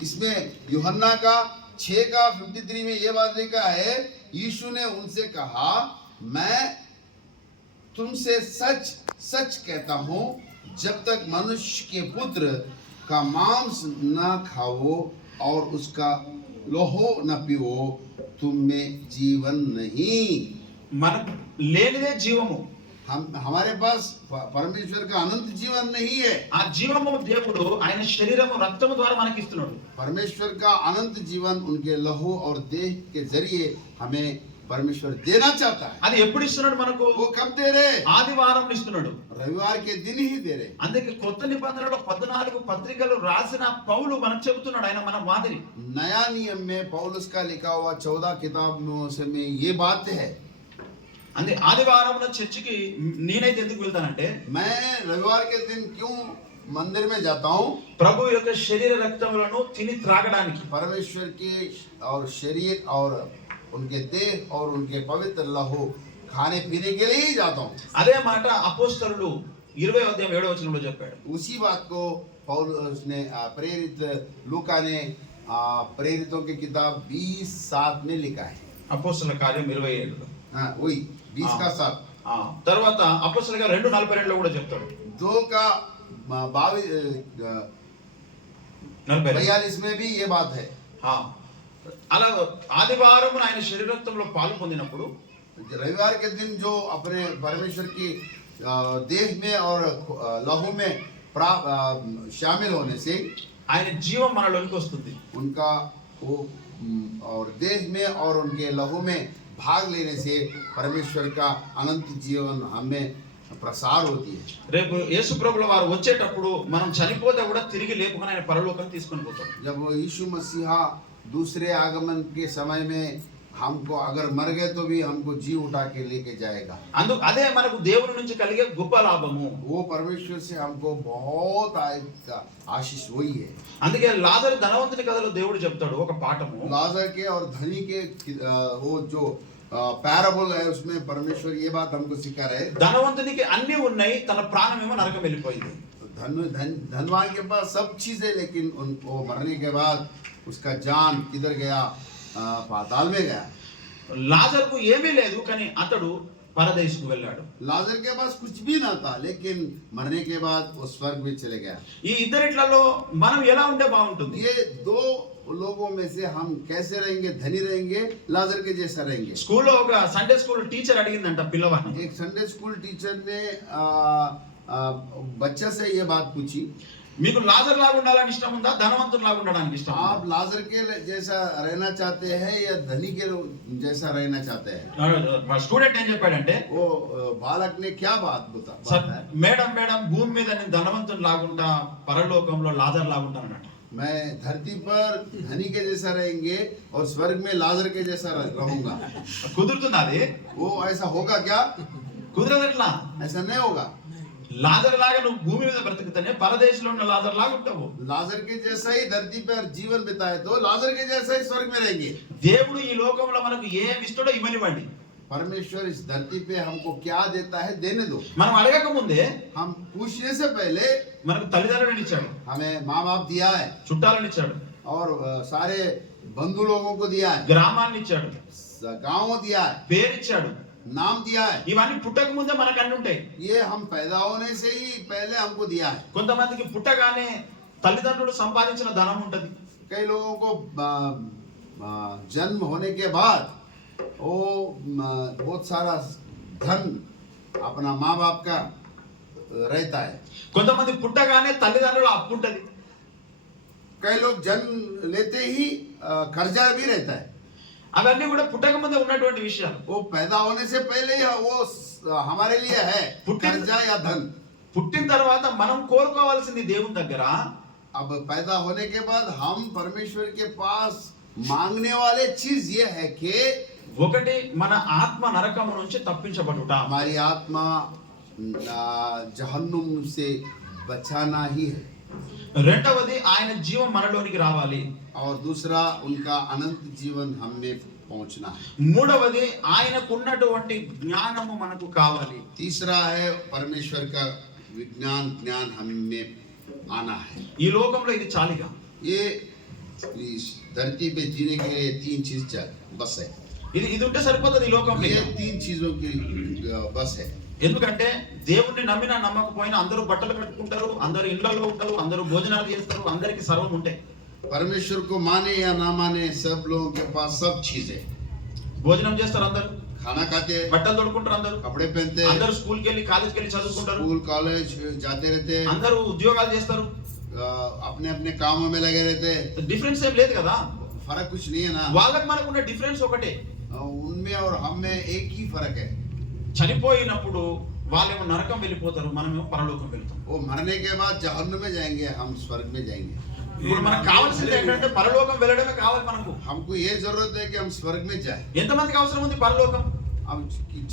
इसमें यूहन्ना का 6 का 53 में ये बात लिखा है, यीशु ने उनसे कहा, मैं तुमसे सच सच कहता हूँ, जब तक मनुष्य के पुत्र का मांस न खाओ और उसका लोहो न पियो, तुम में जीवन नहीं। मन लेनिదే జీవము. हमारे पास परमेश्वर का अनंत जीवन नहीं है. ఆ జీవము దేవుడు ఆయన శరీరము రక్తము ద్వారా మనకి ఇస్తున్నాడు. परमेश्वर का अनंत जीवन उनके लहू और देह के जरिए हमें परमेश्वर देना चाहता है. అది ఎప్పుడు ఇస్తున్నాడు మనకు? वो कब दे रहे? ఆదివారం ఇస్తున్నాడు. रविवार के दिन ही दे रहे. అందుకే కొత్త నిబంధనలో 14 పత్రికలు రాసిన పౌలు మనకు చెబుతున్నాడు, ఆయన మన మాదిరి. नया नियम में पौलुस का लिखा हुआ 14 किताबों में ये बात है. అంటే ఆదివారంలో చర్చికి నేనైతే ఎందుకు వెళ్తానంటే, मैं रविवार के दिन क्यों मंदिर में जाता हूँ? ప్రభు యొక్క శరీర రక్తములను తిని త్రాగడానికి, परमेश्वर के और शरीर और उनके देह और उनके पवित्र लहू खाने पीने के लिए ही जाता हूँ. అదే మాట అపోస్తలులు 20:7 చెప్పాడు. उसी बात को पौलुस ने प्रेरित लूका ने प्रेरितों की किताब 20:7 में लिखा है. అపోస్తలుల కార్యం 27. हाँ वही 20 का 7. తర్వాత అపోస్తలుల 2:42 కూడా చెప్తాడు. 2 का 42 में भी ये बात है. అలా ఆదివారం ఆయన శరీర రక్తంలో పాలు పొందినప్పుడు, रविवार के दिन जो अपने परमेश्वर की देह में और लहू में शामिल होने से ఆయన జీవం మనలోనికి వస్తుంది. उनका वो और देह में और उनके लहू में भाग लेने से परमेश्वर का अनंत जीवन हमें प्रसार होती है. రేపు యేసు ప్రభుల వారు వచ్చేటప్పుడు మనం చనిపోతే కూడా తిరిగి లేపుకొని ఆయన పరలోకం తీసుకొని పోతాడు. जब यीशु मसीहा दूसरे आगमन के समय में हमको अगर मर गए तो भी हमको जी उठा के लेके जाएगा. అదే మనకు దేవుని నుంచి కలిగే గొప్ప లాభము. वो परमेश्वर से हमको बहुत आशीष हुई है. అందుకే లాజరు ధనవంతుని కథలో దేవుడు చెప్తాడు ఒక పాఠము. लाजर के और धनी के वो जो पैराबल है उसमें परमेश्वर ये बात हमको सिखा रहे. ధనవంతునికి అన్ని ఉన్నాయి, తన ప్రాణమేమో నరకం వెళ్ళిపోయింది. धनवान के पास सब चीजें, लेकिन उनको मरने के बाद उसका जान किधर गया? पाताल में गया. లాజరుకు ఏమీ లేదు, కానీ అతడు పరదేశకు వెళ్ళాడు. लाजर के पास कुछ भी ना था, लेकिन मरने के बाद वो स्वर्ग में चले गया. ఈ ఇద్దరిట్లలో మనం ఎలా ఉంటే బాగుంటుంది? ये दो लोगों में से हम कैसे रहेंगे? धनी रहेंगे, लाजर के जैसा रहेंगे. స్కూల్లో ఒక సండే స్కూల్ టీచర్ అడిగిందంట పిల్లవాడిని. एक संडे स्कूल टीचर ने बच्चा से ये बात पूछी, మీకు లాజర్ లాగా ఉండాలని ఇష్టం ఉందా, ధనవంతుని లాగా ఉండడానికి ఇష్టం ఉందా? आप लाजर के जैसा रहना चाहते हैं या धनी के जैसा रहना चाहते हैं? స్టూడెంట్ ఏం చెప్పాడంటే, वो बालक ने क्या बात बताया? మేడం భూమి మీద నేను ధనవంతుని లాగుంటా, పరలోకంలో లాజర్ లాగుంటానట. मैं धरती पर धनी के जैसा रहेंगे और स्वर्ग में लाजर के जैसा रहूंगा. కుదురుతుంది అది? वो ऐसा होगा क्या? కుదరదు. ఎట్లా? ऐसा नहीं होगा. లాజర్ లాగా నువ్వు భూమి మీద బ్రతుకుతానే పరదేశంలో ఉన్న లాజర్ లాగా ఉంటావు. लाजर के जैसा ही धरती पर जीवन बिताए तो लाजर के जैसा ही स्वर्ग में रहेंगे. దేవుడు ఈ లోకంలో మనకు ఏమి ఇస్తాడో ఇవ్వనివ్వండి. परमेश्वर इस धरती पे हमको क्या देता है देने दो. మనం అడగక ముందే हम पूछने से पहले మనకు తల్లిదండ్రులను ఇచ్చాడు, हमें माँ बाप दिया है చుట్టాలను ఇచ్చాడు, और सारे बंधु लोगों को दिया है, గ్రామాన్ని ఇచ్చాడు, गाँव दिया है, పేరు ఇచ్చాడు. नाम दिया है. ఇవన్నీ పుట్టక ముందే మనకు అన్ని ఉంటాయి. ये हम पैदा होने से ही पहले हमको दिया है. కొంతమందికి పుట్టగానే తల్లిదండ్రులు సంపాదించిన ధనం ఉంటది. कई लोगों को जन्म होने के बाद वो बहुत सारा धन अपना माँ बाप का रहता है. కొంతమంది పుట్టగానే తల్లిదండ్రుల అప్పు ఉంటది. कई लोग जन्म लेते ही कर्जा भी रहता है. అవన్నీ కూడా పుట్టక ముందే ఉన్నటువంటి విషయాలు. वो पैदा होने से पहले ही वो हमारे लिए है, कर्जा या धन. పుట్టిన తర్వాత మనం కోరుకోవాల్సింది దేవుని దగ్గర. अब पैदा होने के बाद हम परमेश्वर के पास मांगने वाले चीज ये है कि ఒకటి మన ఆత్మ నరకము నుంచి తప్పించబడుట. हमारी आत्मा जहन्नुम से बचाना ही है. రెండవది ఆయన జీవం మనలోనికి రావాలి. और दूसरा उनका अनंत जीवन हम में पहुंचना है. మూడవది ఆయనకున్నటువంటి జ్ఞానము మనకు కావాలి. तीसरा है परमेश्वर का विज्ञान ज्ञान हम में आना है। ఈ లోకంలో ఇది చాలిగా. ये इस धरती पे जीने के लिए तीन चीज बस है। ఇది ఉంటే సరిపోతుంది ఈ లోకంలో. ये तीन चीजों की बस है। ఎందుకంటే దేవుణ్ణి నమ్మినా నమ్మకపోయినా అందరూ బట్టలు కట్టుకుంటారు, అందరూ ఇళ్లలో ఉంటారు, అందరూ భోజనాలు చేస్తారు, అందరికి సర్వం ఉంటాయి. परमेश्वर को माने या ना माने सब लोगों के पास सब चीज है। భోజనం చేస్తారు అందరూ, खाना खाते हैं, బట్టలు తొడుకుంటారు అందరూ, कपड़े पहनते हैं, అందరూ స్కూల్కి వెళ్ళి కాలేజ్కి వెళ్ళి చదువుకుంటారు, स्कूल कॉलेज जाते रहते हैं, అందరూ ఉద్యోగాలు చేస్తారు. अपने अपने कामों में लगे रहते हैं। డిఫరెన్స్ ఏం లేదు కదా. फर्क कुछ नहीं है ना। వాళ్ళకి మనకున్న డిఫరెన్స్ ఒకటే, उनमें और हम में एक ही फर्क है। చనిపోయినప్పుడు వాళ్ళేమో నరకం వెళ్ళిపోతారు, మనమేమో పరలోకం వెళ్తాం. वो मरने के बाद जहन्नुम में जाएंगे, हम स्वर्ग में जाएंगे। ఇప్పుడు మనకు కావాల్సింది ఏంటంటే పరలోకం వెళ్ళడమే కావాలి మనకు. हमको ये जरूरत है कि हम स्वर्ग में जाए। ఎంతమందికి అవసరం ఉంది పరలోకం? हम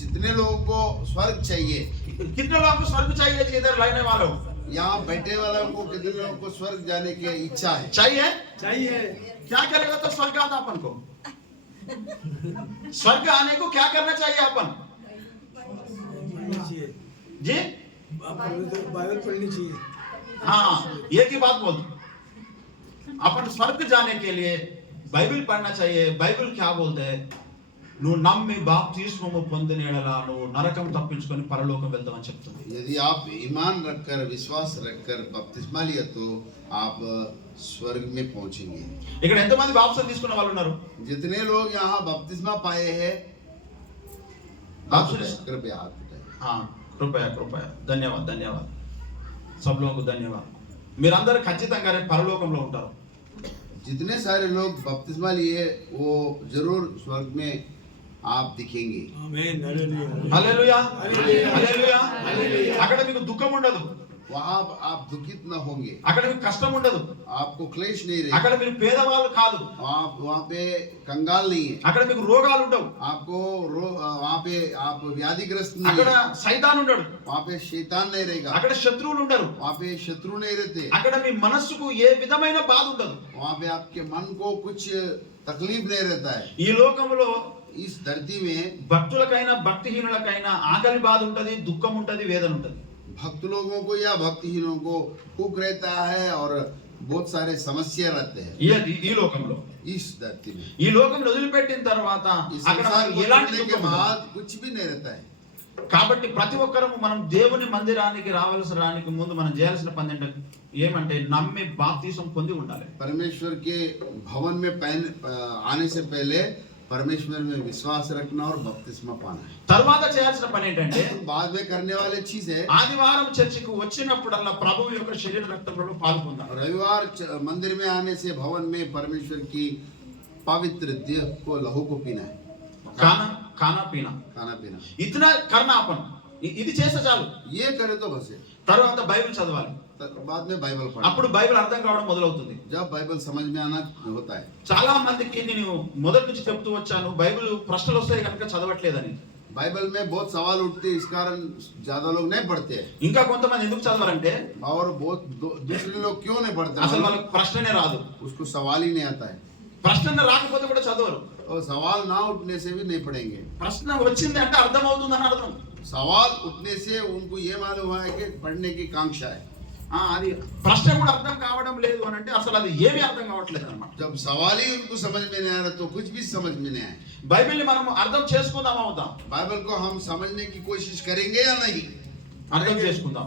जितने लोगों को स्वर्ग चाहिए, कितने लोगों को स्वर्ग चाहिए इधर लाने वालों? यहाँ बैठे वालों को कितने लोगों को स्वर्ग जाने की इच्छा है? चाहिए। चाहिए। क्या करेगा तो स्वर्ग आता अपन को? स्वर्ग आने को क्या करना चाहिए अपन? पढ़नी चाहिए जी बाइबल पढ़नी चाहिए। हाँ, एक ही बात बोल, अपन स्वर्ग जाने के लिए बाइबल पढ़ना चाहिए. बाइबल क्या बोलते हैं? నువ్వు నమ్మి బాప్తిస్మము పొందిన యెడల నువ్వు నరకం తప్పించుకొని పరలోకం వెళ్తావని చెప్తుంది. यदि आप ईमान रखकर विश्वास रखकर बपतिस्मा लिया तो आप स्वर्ग में पहुंचेंगे। ఇక్కడ ఎంతమంది బాప్తిస్మం తీసుకున్న వాళ్ళు ఉన్నారు? जितने लोग यहाँ बपतिस्मा पाए हैं, कृपया हाथ उठाइए। हाँ, कृपया कृपया ధన్యవాद ధన్యవాद सब लोगों को धन्यवाद. మీరందరూ ఖచ్చితంగా రేపు పరలోకంలో ఉంటారు. जितने सारे लोग बपतिस्मा लिए वो जरूर स्वर्ग में आप दिखेंगे। आमीन। हालेलुया। హల్లెలూయా హల్లెలూయా. హల్లెలూయా. హల్లెలూయా. అక్కడ మీకు దుఃఖం ఉండదు, वहाँ आप दुखित न होंगे, అక్కడ మీకు కష్టం ఉండదు, आपको क्लेश नहीं అక్కడ रहेगा, మీరు పేదవాళ్ళు కాదు, आप वहाँ पे कंगाल नहीं है, అక్కడ మీకు రోగాలు ఉండవు, आपको वहाँ पे आप व्याधिग्रस्त नहीं అక్కడ है, సైతాన్ ఉండడు, वहाँ पे शैतान नहीं रहेगा, అక్కడ శత్రువులు ఉండరు, वहाँ पे शत्रु नहीं रहते, అక్కడ మీ మనస్సుకు ఏ విధమైన బాధ ఉండదు. वहाँ पे आपके मन को कुछ तकलीफ नहीं रहता है। ఈ లోకంలో इस धरती में భక్తులకైనా భక్తిహీనులకైనా ఆకలి బాధ ఉంటది, దుఃఖం ఉంటది, వేదన ఉంటది. भक्त लोगों को या भक्तिहीनों को भूख रहता है और बहुत सारे समस्या रहते हैं ఈ లోకంలో इस धरती में। ఈ లోకంలో వదిలిపెట్టిన తర్వాత इस అక్కడ संसार మనకు को ఎలాంటి छोड़ने के దుఃఖం ఉండదు. बाद कुछ भी नहीं रहता है। కాబట్టి ప్రతి ఒక్కరూ మనం దేవుని మందిరానికి రావాల్సిన ముందు మనం చేయాల్సిన పని ఏమంటే నమ్మి బాప్తిసం పొంది ఉండాలి. परमेश्वर के भवन में आने से पहले परमेश्वर में विश्वास रखना और बपतिस्मा पाना है। తర్వాత చేయాల్సిన పని ఏంటంటే बाद में करने वाले चीज है ఆదివారం చర్చికి వచ్చినప్పుడల్లా ప్రభువు యొక్క శరీర రక్తంలో పాల్గొందాం. रविवार मंदिर में आने से भवन में परमेश्वर की पवित्र देह को लहू को पीना है, खाना पीना खाना पीना। इतना करना अपन ఇది చేస్తే చాలు. ये करे तो बस है। తర్వాత బైబిల్ చదవాలి, बाद में बाइबल पढ़ना, అప్పుడు బైబిల్ అర్థం కావడం మొదలవుతుంది. जब बाइबल समझ में आना होता है। చాలా మందికి నేను మొదటి నుంచి చెప్తూ వచ్చాను, బైబిల్ ప్రశ్నలు వస్తాయి కనుక చదవట్లేదని. बाइबल में बहुत सवाल उठते इस कारण ज्यादा लोग नहीं पढ़ते हैं। ఇంకా కొంతమంది ఎందుకు చదవరంటే और बहुत दूसरे लोग क्यों नहीं पढ़ते? అసలు వాళ్ళకి ప్రశ్ననే రాదు. उसको सवाल ही नहीं आता है, ప్రశ్న రాకపోతే కూడా చదవరు. और सवाल ना उठने से भी नहीं पढ़ेंगे। ప్రశ్న వచ్చింది అంటే అర్థం అవుతుందని అర్థం. सवाल उठने से उनको ये मालूम है कि पढ़ने की कांक्षा है। అది ప్రశ్న కూడా అర్థం కావడం లేదు అని అంటే అసలు అది ఏమీ అర్థం కావట్లేదు అన్నమాట. जब सवाल ही उनको समझ में नहीं आ रहा तो कुछ भी समझ में नहीं आए। బైబిల్ని మనం అర్థం చేసుకుందాం అవుతాం, बाइबल को हम समझने की कोशिश करेंगे या नहीं? అర్థం చేసుకుందాం,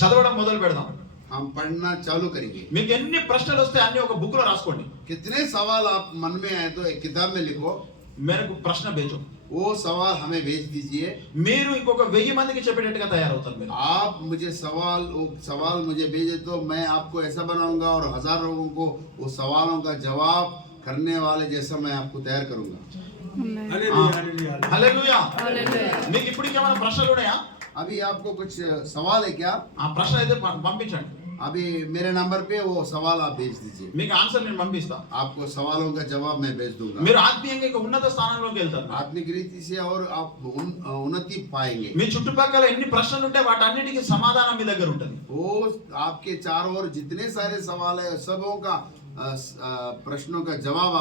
చదవడం మొదలు పెడదాం. हम पढ़ना चालू करेंगे। మీకు ఎన్ని ప్రశ్నలు వస్తే అన్ని ఒక బుక్ లో రాసుకోండి. कितने सवाल आप मन में आए तो एक किताब में लिखो, మేరకు ప్రశ్న బేచో, वो सवाल हमें भेज दीजिए। మీరు ఇంకొక 1000 మందికి చెప్పేటట్టుగా తయారవుతారు మీరు. आप मुझे सवाल मुझे भेजे तो मैं आपको ऐसा बनाऊंगा और 1000 लोगों को वो सवालों का जवाब करने वाले जैसा मैं आपको तैयार करूंगा। हालेलुया। హల్లెలూయా. మీకు ఇప్పటికే ఏమైనా ప్రశ్నలు ఉన్నాయా? अभी आपको कुछ सवाल है क्या? ఆ ప్రశ్న అయితే పంపించండి. अभी मेरे नंबर पे वो सवाल आप भेज दीजिए, మీకు ఆన్సర్ నేను పంపిస్తా. आपको सवालों का जवाब मैं भेज दूंगा। మీరు ఆత్మీయంగా ఇంకా ఉన్నత స్థానంలోకి వెళ్తారు. आत्मिक रीति से और आप उन्नति पाएंगे। మీ చుట్టుపక్కల ఎన్ని ప్రశ్నలు ఉంటే వాటన్నిటికీ సమాధానం మీ దగ్గర ఉంటుంది. वो आपके चारों ओर जितने सारे सवाल है सबों का प्रश्नों का जवाब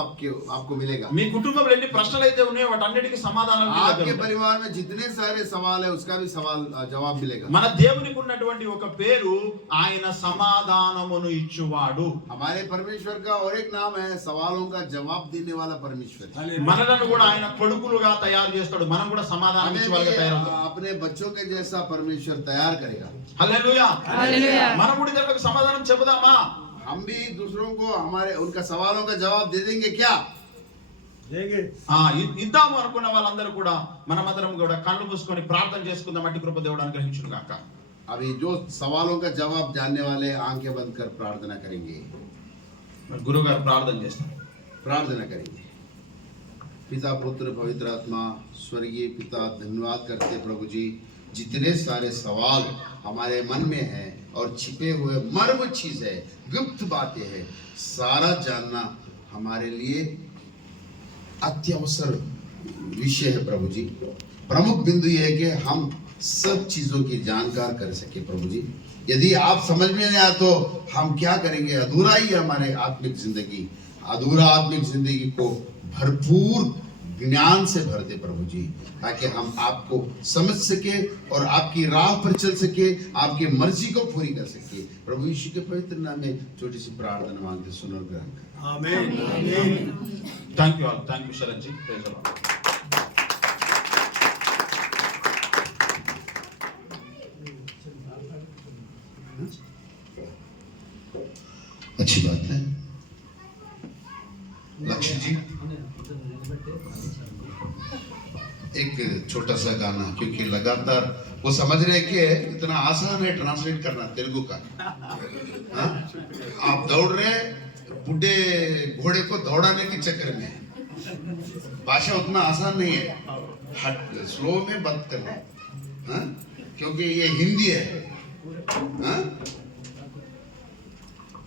आपको मिलेगा। మీ కుటుంబంలో ఎన్ని ప్రశ్నలు అయితే ఉన్నాయో వాటన్నిటికీ సమాధానాలు మీ దగ్గర आपके ఉంటాయి. परिवार में जितने सारे सवाल है उसका भी जवाब मिलेगा। మన దేవునికి ఉన్నటువంటి ఒక పేరు ఆయన సమాధానమును ఇచ్చువాడు. हमारे परमेश्वर का और एक नाम है सवालों का जवाब देने वाला परमेश्वर। మనలను కూడా ఆయన కొడుకులుగా తయారు చేస్తాడు. మనం కూడా సమాధానం हमें ఇచ్చేవాళ్ళుగా भी తయారవుతాం. अपने बच्चों के जैसा परमेश्वर तैयार करेगा। హల్లెలూయా. హల్లెలూయా. మనం కూడా ఇతరులకు సమాధానం చెబుదామా? हम भी दूसरों को उनका सवालों का जवाब दे देंगे क्या? देंगे। ఇద్దాము అనుకున్న వాళ్ళందరూ కూడా మనమందరం కూడా కళ్ళు మూసుకొని ప్రార్థన చేసుకుందాం. అట్టి కృప దేవుడు అనుగ్రహించును గాక. अभी जो सवालों का जवाब जानने वाले आंखें बंद कर प्रार्थना करेंगे। గురువు గారు ప్రార్థన చేస్తారు. प्रार्थना करेंगे। पिता पुत्र पवित्र आत्मा स्वर्गीय पिता धन्यवाद करते प्रभु जी, जितने सारे सवाल हमारे मन में है और छिपे हुए मर्म चीज है, गुप्त बातें है, सारा जानना हमारे लिए अत्यावश्यक विषय है प्रभु जी। प्रमुख बिंदु यह है कि हम सब चीजों की जानकार कर सके प्रभु जी। यदि आप समझ में नहीं आया तो हम क्या करेंगे? अधूरा ही है हमारे आत्मिक जिंदगी। अधूरा आत्मिक जिंदगी को भरपूर ज्ञान से भर दे प्रभु जी, ताकि हम आपको समझ सके और आपकी राह पर चल सके, आपकी मर्जी को पूरी कर सके। प्रभु यीशु के पवित्र नाम में छोटी सी प्रार्थना मांगते सुनो ग्रहण करें। आमीन आमीन। Thank you all. Thank you Sharan ji. Praise the lord. अच्छी बात है लक्ष्य जी। एक छोटा सा गाना, क्योंकि लगातार वो समझ रहे कि इतना आसान है ट्रांसलेट करना तेलुगु का। हाँ? आप दौड़ रहे बुढ़े घोड़े को दौड़ाने के चक्कर में। भाषा उतना आसान नहीं है, स्लो में बात करना। हाँ? क्योंकि ये हिंदी है। हाँ?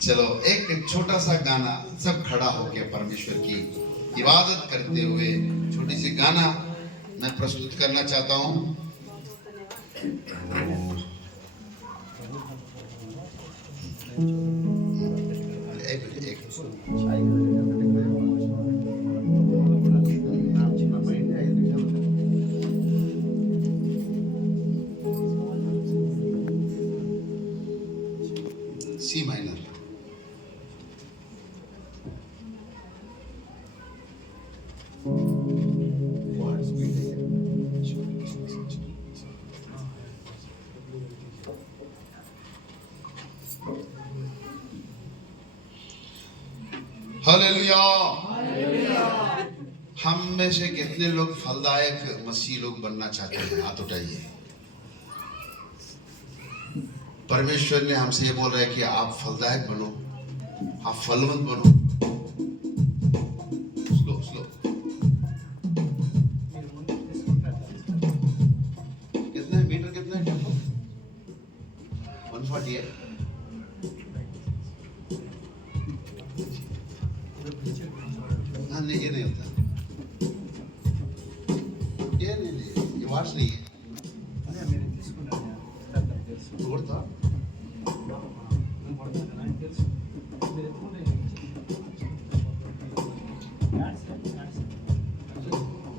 चलो एक छोटा सा गाना सब खड़ा होकर परमेश्वर की इबादत करते हुए छोटी सी गाना मैं प्रस्तुत करना चाहता हूं। C minor. हालेलुया। हम में से कितने लोग फलदायक मसीह लोग बनना चाहते हैं? हाथ उठाइए। परमेश्वर ने हमसे ये बोल रहा है कि आप फलदायक बनो, आप फलवंत बनो। Slow slow. कितना है मीटर? कितना है टेम्पो? 140 है। हाँ नहीं, ये नहीं होता, ये नहीं, ये वाट्स नहीं है। रोड था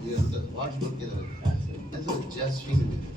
ये अंदर वाट्स बोल के ऐसा जस्ट फिंगर